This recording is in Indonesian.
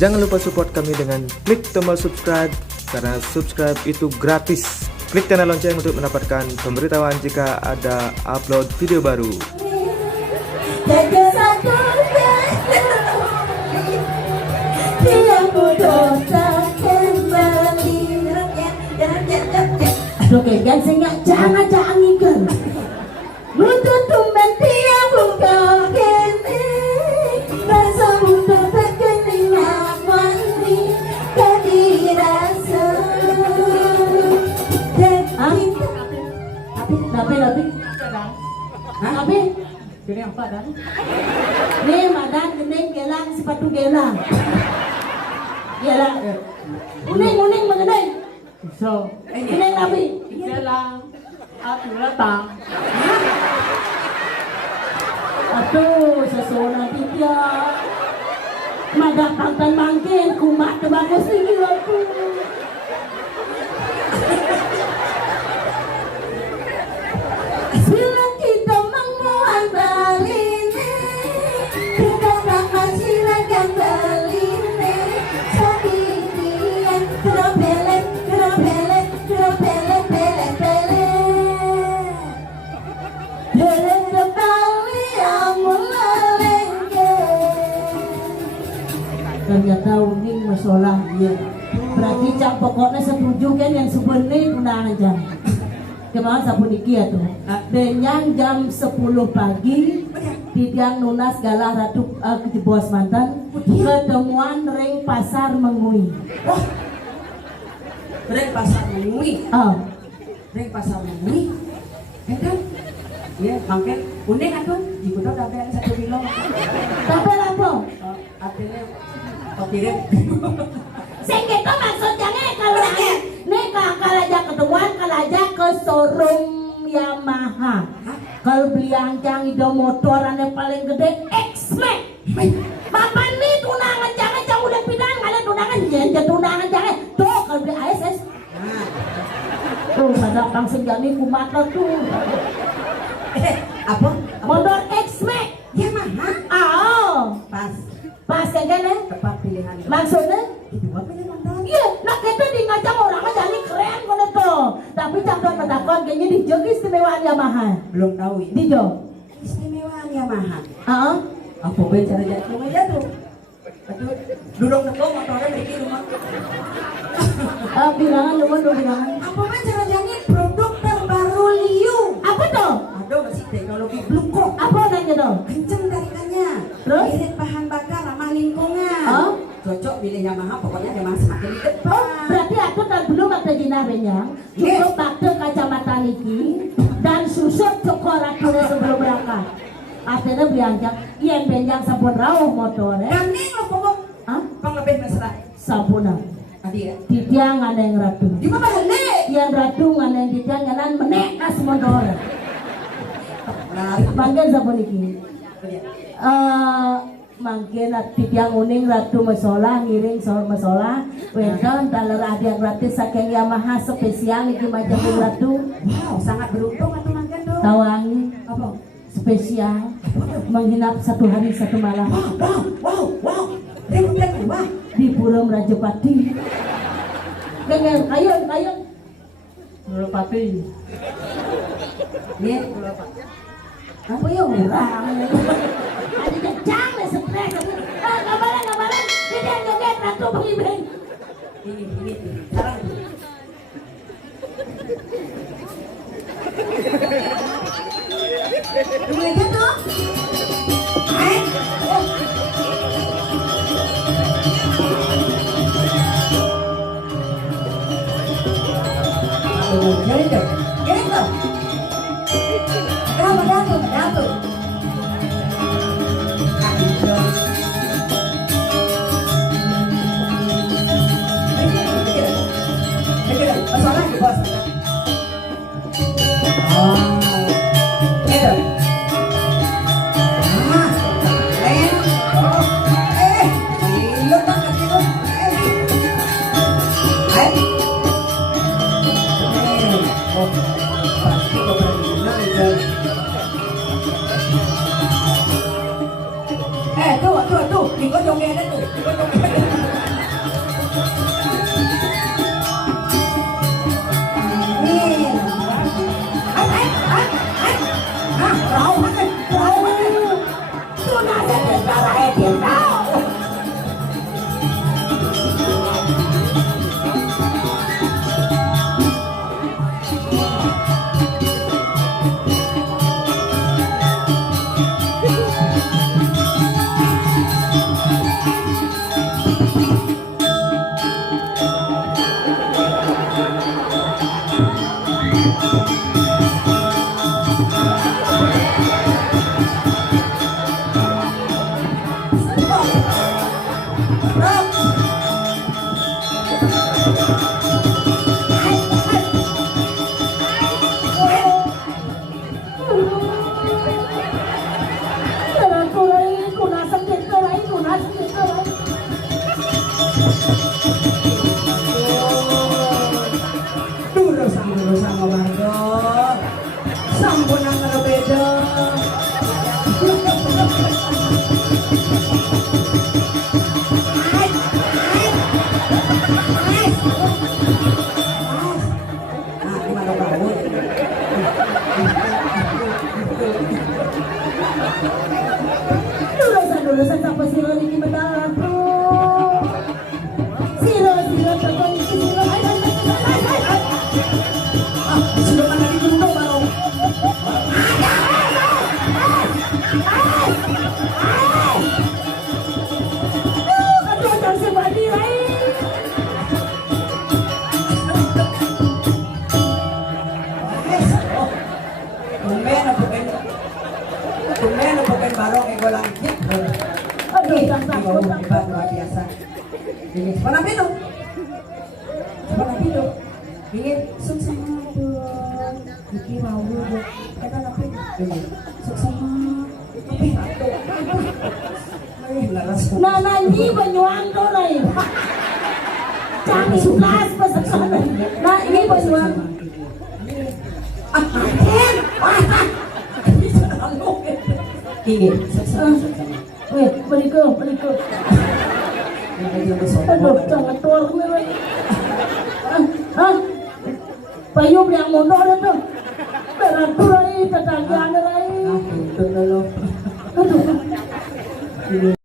Jangan lupa support kami dengan klik tombol subscribe, karena subscribe itu gratis. Klik tanda lonceng untuk mendapatkan pemberitahuan jika ada upload video baru. Oke, gansingnya jangan ikan. Lutut tumben tiap buka kini, rasa muda terkening mandi, kedirasa. Tapi, Gini apa dan? nih madan gening gelang sepatu gelang. Gelang. Uning mengenai. So, Gening tapi. Gelang, aku datang. Aduh, sesona dia. Madah pantan mangkin, kumat tebagus tinggi aku. Bila kita menguang baline, kita bakal silakan baline. Sakitian, kerapele. Ternyata uning masalah ya. Berarti cak pokoknya setuju kan yang sebenarnya undangan jam. Kemarin sabun iki ya tuh. Dengan jam 10 pagi di Tiang Nunas Galah Ratu ke Bos Mantan ketemuan ring pasar Mengui. Ring pasar Mengui. Oh, Ring pasar Mengui. Kan? Ya, makin unik aku. Ibu tuh sampai 1 kilo. tapi apa? Artinya kau kirim. Sing gitu maksudnya kalau aja ketemuan kalau aja ke showroom Yamaha. Kalau beli ancang ide motoran yang paling gede X-Max. Bapak nih tunangan jangan udah pindah ada tunangan jangan tunangan jangan. Tuh kalau beli ASS. Tuh ada kang senjani kumata tuh. Apa? Motor X-Max. Yamaha. Pas kan Tepat pilihan. maksudnya? Itu apa yang nonton? Iya, nah kita di ngajak orang aja nih keren kan itu. Tapi jangan menakon kayaknya di jog istimewaan Yamaha. Belum tahu ya. Di jog. Istimewaan Yamaha. Apa Cara jatuh aja tuh. Aduh, duduk nekong motornya dari rumah. Bilangan lu bilangan. Apa cara jadi produk terbaru Liu? Apa tuh? Ada masih teknologi Bluecom. Apa nanya dong? Kenceng tarikannya. Terus? Irit bahan bakar ramah lingkungan. Oh? Cocok pilih Yamaha, pokoknya Yamaha semakin di depan. Oh, berarti aku tak belum ada jinahnya. Cukup pakai kacamata niki dan susut cokoratnya sebelum berangkat. Artinya beranjak, yang benjang sabun rawuh motornya. Ganding lo pokok. Hah? Kau lebih mesra. Sabuna. Tadi ya. Di tiang ada yang ratu. Di mana hene? Yang ratu ada yang di tiang kanan menek kas motor. Nah, Mangkin sabun niki. Mangkin di tiang uning ratu masalah ngiring soal masalah. Wedon taler ada yang gratis saking Yamaha spesial niki macam ratu. wow, sangat beruntung atau makan tuh. Tawangi Apa? spesial menginap 1 hari 1 malam Wow. Ribet wah. di Pura Rajapati. Dengan ayo Pati. Nih, apa ya orang ada jejang le stres. Gambaran ini yang joget ratu pengibeng. ini. Sekarang. Boleh tuh? Gitu. Kenapa? Masalah di bos. Gitu. Ilot banget ilot. Hai. Kamu nang beda. Lulusan sampai siro ini mendalam bro. Siro tekan siro. Sudah mana di gunung baru. Aduh jangan sebadi lain. Tumben na bukan barong yang gue langit. Aduh Ini jangan baru takut. hebat luar biasa. Ini sepanah pintu. Sepanah pintu. Ini sukses tuh. Iki mau dulu. Kata napi. Ini sukses. Tapi satu. Laras. Nananyi banyuang tuh lai. Canggih sulas pesan. Nah ini banyuang. Ah, makin. Wah. Ini sukses. Weh, berikut. Aduh, jangan tuar gue lagi. Hah? Payu yang mundur itu. Beratur lagi, tetangga lagi. Nah, itu dulu. Aduh.